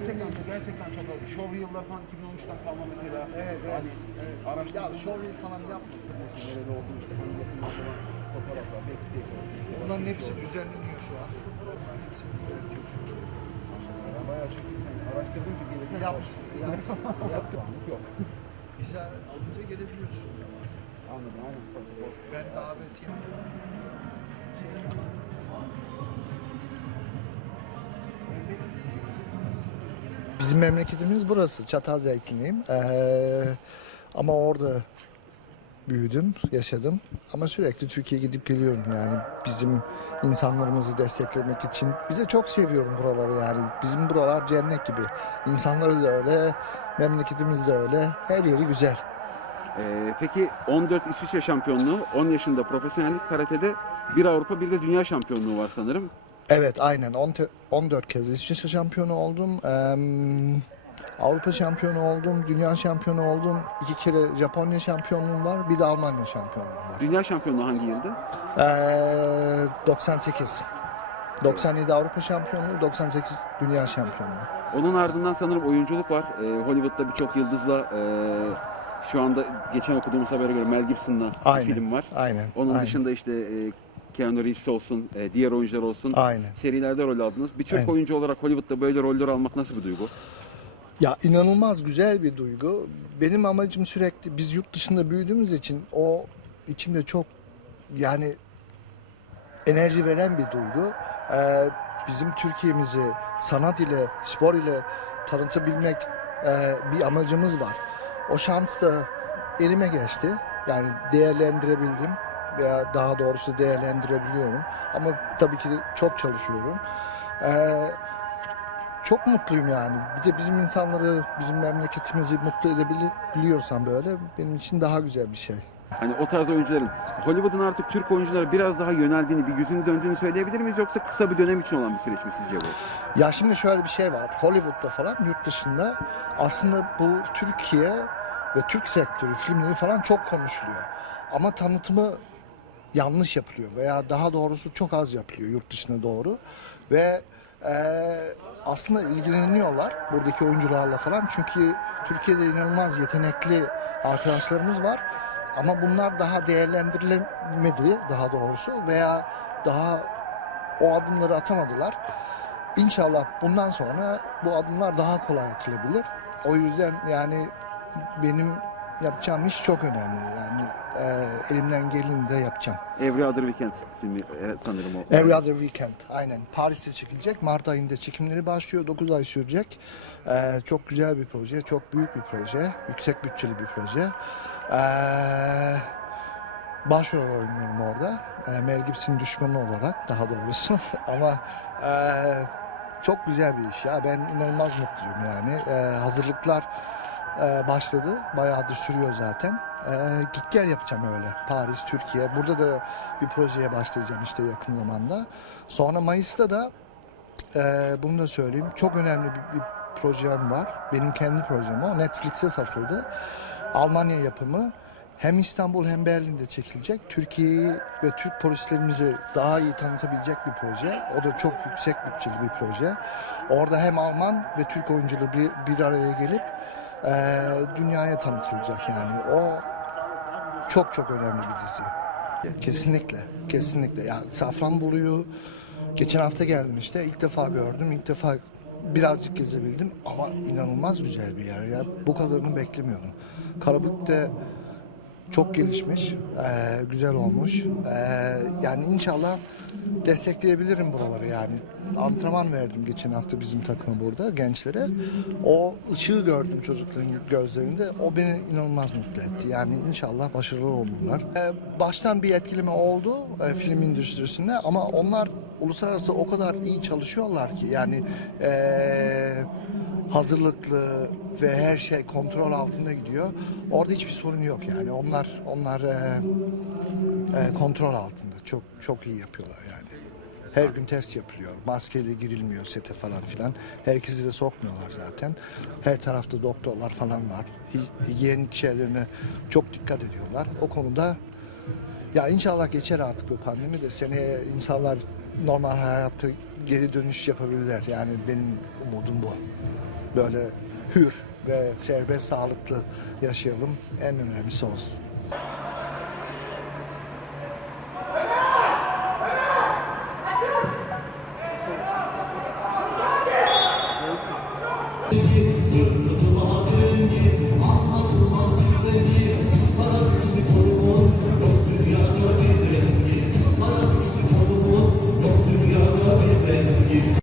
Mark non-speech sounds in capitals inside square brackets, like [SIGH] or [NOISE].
Gerçekten gerçekten çok şov yıllar falan 2013'ten kalma mesela. Evet, evet. Hani evet. Ya araştırdığınız şov falan yapmadım. nerede olduğunu işte hani yakından falan fotoğraflar, backstage. Bunların hepsi düzenleniyor şu an. Bunların hepsi düzenleniyor şu an. Ben bayağı çok araştırdım ki gelirken. Yapmışsınız, yapmışsınız. Yaptım. Yok. Bize alınca gelebiliyorsun. Anladım aynen. Ben davetiyim. Şey, Bizim memleketimiz burası. Çatalzeytinliyim. Ee, ama orada büyüdüm, yaşadım. Ama sürekli Türkiye'ye gidip geliyorum yani. Bizim insanlarımızı desteklemek için. Bir de çok seviyorum buraları yani. Bizim buralar cennet gibi. İnsanları da öyle, memleketimiz de öyle. Her yeri güzel. Ee, peki 14 İsviçre şampiyonluğu, 10 yaşında profesyonellik karatede bir Avrupa bir de dünya şampiyonluğu var sanırım. Evet aynen On te- 14 kez İsviçre şampiyonu oldum. Eee, Avrupa şampiyonu oldum, dünya şampiyonu oldum. iki kere Japonya şampiyonluğum var, bir de Almanya şampiyonluğum var. Dünya şampiyonluğu hangi yılda? Eee 98. 97 Avrupa şampiyonluğu, 98 dünya şampiyonluğu. Onun ardından sanırım oyunculuk var. Ee, Hollywood'da birçok yıldızla e, şu anda geçen okuduğumuz habere göre Mel Gibson'la bir film var. Aynen. Onun aynen, dışında işte e, Keanu Reeves olsun, e, diğer oyuncular olsun. Aynen. Serilerde rol aldınız. Bir Türk Aynen. oyuncu olarak Hollywood'da böyle roller almak nasıl bir duygu? Ya inanılmaz güzel bir duygu. Benim amacım sürekli biz yurt dışında büyüdüğümüz için o içimde çok yani enerji veren bir duygu. Ee, bizim Türkiye'mizi sanat ile, spor ile tanıtabilmek e, bir amacımız var. O şans da elime geçti. Yani değerlendirebildim veya daha doğrusu değerlendirebiliyorum. Ama tabii ki de çok çalışıyorum. Ee, çok mutluyum yani. Bir de bizim insanları, bizim memleketimizi mutlu edebiliyorsam böyle benim için daha güzel bir şey. Hani o tarz oyuncuların Hollywood'un artık Türk oyunculara biraz daha yöneldiğini, bir yüzünü döndüğünü söyleyebilir miyiz yoksa kısa bir dönem için olan bir süreç mi sizce bu? Ya şimdi şöyle bir şey var. Hollywood'da falan yurt dışında aslında bu Türkiye ve Türk sektörü filmleri falan çok konuşuluyor. Ama tanıtımı yanlış yapılıyor veya daha doğrusu çok az yapılıyor yurt dışına doğru. Ve eee, aslında ilgileniyorlar buradaki oyuncularla falan. Çünkü Türkiye'de inanılmaz yetenekli arkadaşlarımız var. Ama bunlar daha değerlendirilemedi daha doğrusu veya daha o adımları atamadılar. İnşallah bundan sonra bu adımlar daha kolay atılabilir. O yüzden yani benim yapacağım iş çok önemli. Yani e, elimden geleni de yapacağım. Every Other Weekend filmi e, sanırım o. Every Other Weekend aynen. Paris'te çekilecek. Mart ayında çekimleri başlıyor. 9 ay sürecek. E, çok güzel bir proje. Çok büyük bir proje. Yüksek bütçeli bir proje. E, başrol oynuyorum orada. E, Mel Gibson düşmanı olarak daha doğrusu. [LAUGHS] Ama e, çok güzel bir iş ya. Ben inanılmaz mutluyum yani. E, hazırlıklar e, başladı. Bayağıdır sürüyor zaten. E, git gel yapacağım öyle. Paris, Türkiye. Burada da bir projeye başlayacağım işte yakın zamanda. Sonra Mayıs'ta da e, bunu da söyleyeyim. Çok önemli bir, bir projem var. Benim kendi projem o. Netflix'e satıldı. Almanya yapımı. Hem İstanbul hem Berlin'de çekilecek. Türkiye'yi ve Türk polislerimizi daha iyi tanıtabilecek bir proje. O da çok yüksek bütçeli bir proje. Orada hem Alman ve Türk oyuncuları bir, bir araya gelip e, dünyaya tanıtılacak yani. O çok çok önemli bir dizi. Kesinlikle, kesinlikle. Ya Safranbolu'yu geçen hafta geldim işte. ilk defa gördüm. ilk defa birazcık gezebildim ama inanılmaz güzel bir yer ya. Bu kadarını beklemiyordum. Karabük'te çok gelişmiş, güzel olmuş. Yani inşallah destekleyebilirim buraları yani. Antrenman verdim geçen hafta bizim takıma burada gençlere. O ışığı gördüm çocukların gözlerinde. O beni inanılmaz mutlu etti. Yani inşallah başarılı olurlar. Baştan bir etkileme oldu eee, film endüstrisinde ama onlar uluslararası o kadar iyi çalışıyorlar ki yani eee hazırlıklı ve her şey kontrol altında gidiyor. Orada hiçbir sorun yok yani. Onlar onlar e, e, kontrol altında. Çok çok iyi yapıyorlar yani. Her gün test yapılıyor. Maskeyle girilmiyor sete falan filan. Herkesi de sokmuyorlar zaten. Her tarafta doktorlar falan var. Hi- Hijyenik şeylerine çok dikkat ediyorlar. O konuda ya inşallah geçer artık bu pandemi de seneye insanlar normal hayata geri dönüş yapabilirler. Yani benim umudum bu. Böyle hür ve serbest sağlıklı yaşayalım. En önemlisi olsun.